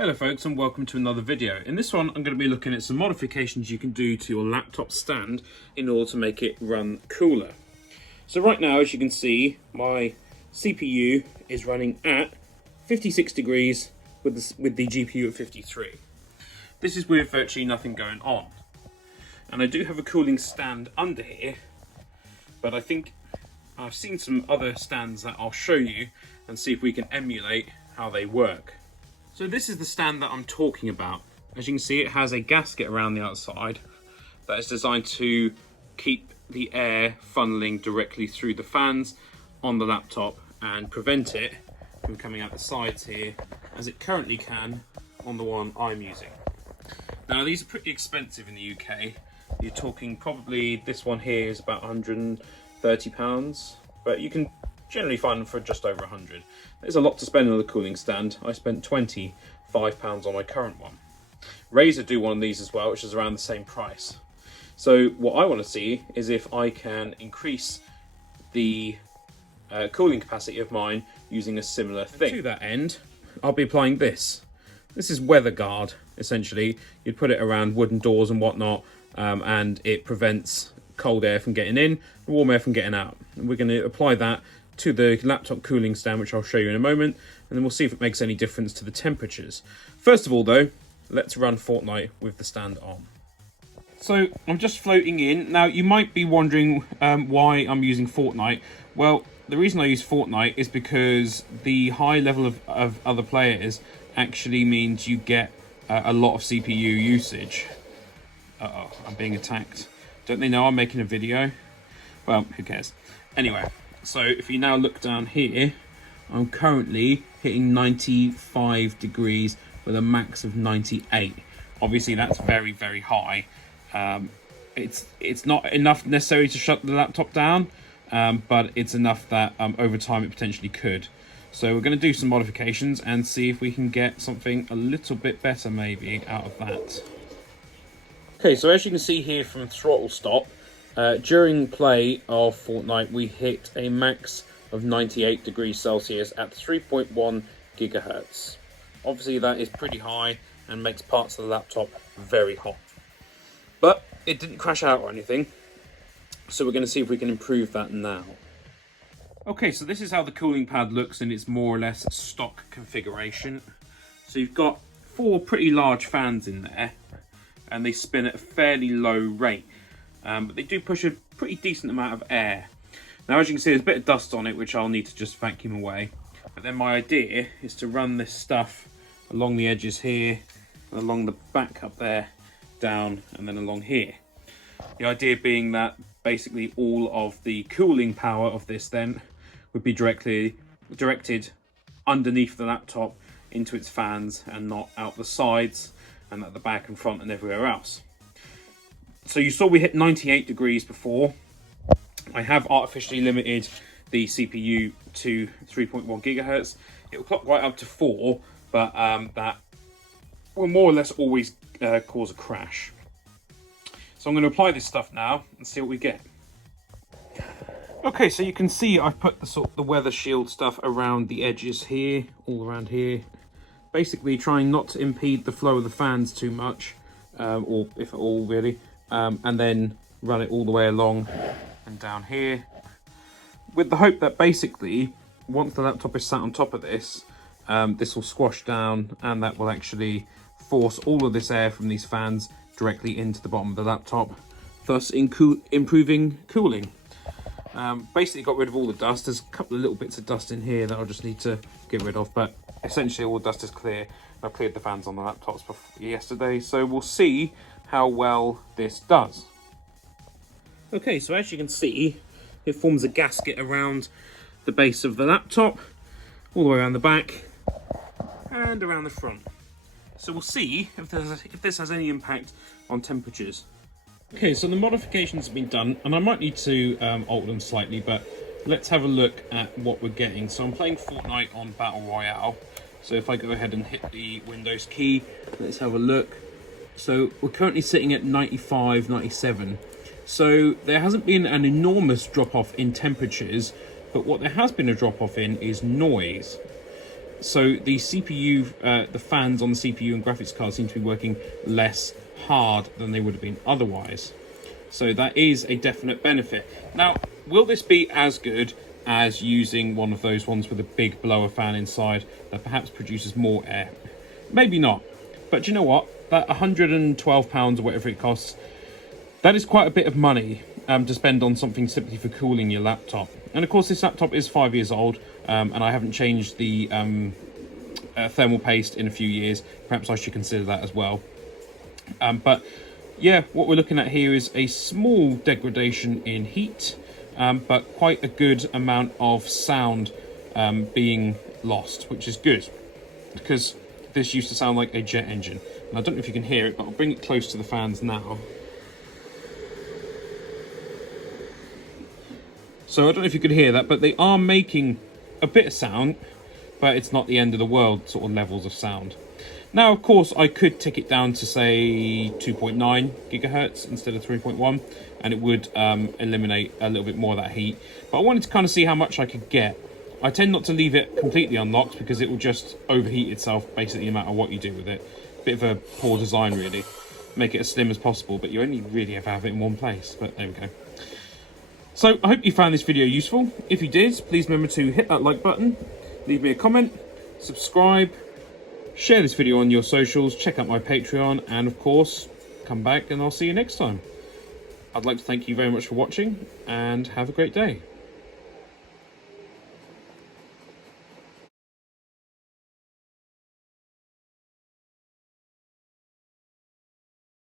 Hello folks, and welcome to another video. In this one I'm going to be looking at some modifications you can do to your laptop stand in order to make it run cooler. So right now, as you can see, my CPU is running at 56 degrees with the GPU at 53. This is with virtually nothing going on. And I do have a cooling stand under here, but I think I've seen some other stands that I'll show you and see if we can emulate how they work. So this is the stand that I'm talking about. As you can see, it has a gasket around the outside that is designed to keep the air funneling directly through the fans on the laptop and prevent it from coming out the sides here, as it currently can on the one I'm using. Now these are pretty expensive in the UK. You're talking probably, this one here is about £130, but you can generally find them for just over 100. There's a lot to spend on a cooling stand. I spent £25 on my current one. Razer do one of these as well, which is around the same price. So what I want to see is if I can increase the cooling capacity of mine using a similar thing. To that end, I'll be applying this. This is weather guard, essentially. You'd put it around wooden doors and whatnot, and it prevents cold air from getting in, warm air from getting out. And we're going to apply that to the laptop cooling stand, which I'll show you in a moment, and then we'll see if it makes any difference to the temperatures. First of all though, let's run Fortnite with the stand on. So I'm just floating in. Now you might be wondering why I'm using Fortnite. Well, the reason I use Fortnite is because the high level of other players actually means you get a lot of CPU usage. Uh-oh, I'm being attacked. Don't they know I'm making a video? Well, who cares? Anyway. So if you now look down here, I'm currently hitting 95 degrees with a max of 98. Obviously that's very, very high. It's not enough necessarily to shut the laptop down, but it's enough that over time it potentially could. So we're going to do some modifications and see if we can get something a little bit better maybe out of that. Okay, so as you can see here from throttle stop, during play of Fortnite, we hit a max of 98 degrees Celsius at 3.1 gigahertz. Obviously that is pretty high and makes parts of the laptop very hot. But it didn't crash out or anything, so we're going to see if we can improve that now. Okay, so this is how the cooling pad looks in its more or less stock configuration. So you've got 4 pretty large fans in there, and they spin at a fairly low rate. But they do push a pretty decent amount of air. Now as you can see, there's a bit of dust on it which I'll need to just vacuum away. But then my idea is to run this stuff along the edges here, and along the back up there, down, and then along here. The idea being that basically all of the cooling power of this then would be directed underneath the laptop into its fans and not out the sides and at the back and front and everywhere else. So you saw we hit 98 degrees before. I have artificially limited the CPU to 3.1 gigahertz. It will clock right up to 4, but that will more or less always cause a crash. So I'm going to apply this stuff now and see what we get. Okay, so you can see I've put the weather shield stuff around the edges here, all around here. Basically trying not to impede the flow of the fans too much, or if at all really. And then run it all the way along and down here, with the hope that basically once the laptop is sat on top of this, this will squash down and that will actually force all of this air from these fans directly into the bottom of the laptop, thus improving cooling. Basically got rid of all the dust. There's a couple of little bits of dust in here that I'll just need to get rid of, but essentially all the dust is clear. I cleared the fans on the laptops yesterday, so we'll see how well this does. Okay, so as you can see, it forms a gasket around the base of the laptop, all the way around the back and around the front. So we'll see if this has any impact on temperatures. Okay, so the modifications have been done, and I might need to alter them slightly, but let's have a look at what we're getting. So I'm playing Fortnite on Battle Royale. So if I go ahead and hit the Windows key, let's have a look. So we're currently sitting at 95, 97. So there hasn't been an enormous drop off in temperatures, but what there has been a drop off in is noise. So the CPU, the fans on the CPU and graphics card seem to be working less hard than they would have been otherwise. So that is a definite benefit. Now, will this be as good as using one of those ones with a big blower fan inside that perhaps produces more air? Maybe not. But you know what? That £112 or whatever it costs, that is quite a bit of money to spend on something simply for cooling your laptop. And of course, this laptop is 5 years old, and I haven't changed the thermal paste in a few years. Perhaps I should consider that as well. But yeah, what we're looking at here is a small degradation in heat, but quite a good amount of sound being lost, which is good, because this used to sound like a jet engine. And I don't know if you can hear it, but I'll bring it close to the fans now. So I don't know if you could hear that, but they are making a bit of sound, but it's not the end of the world sort of levels of sound. Now, of course, I could take it down to, say, 2.9 gigahertz instead of 3.1, and it would eliminate a little bit more of that heat. But I wanted to kind of see how much I could get. I tend not to leave it completely unlocked because it will just overheat itself, basically, no matter what you do with it. Bit of a poor design, really. Make it as slim as possible, but you only really ever have it in one place. But there we go. So, I hope you found this video useful. If you did, please remember to hit that like button, leave me a comment, subscribe, share this video on your socials, check out my Patreon, and of course, come back and I'll see you next time. I'd like to thank you very much for watching, and have a great day.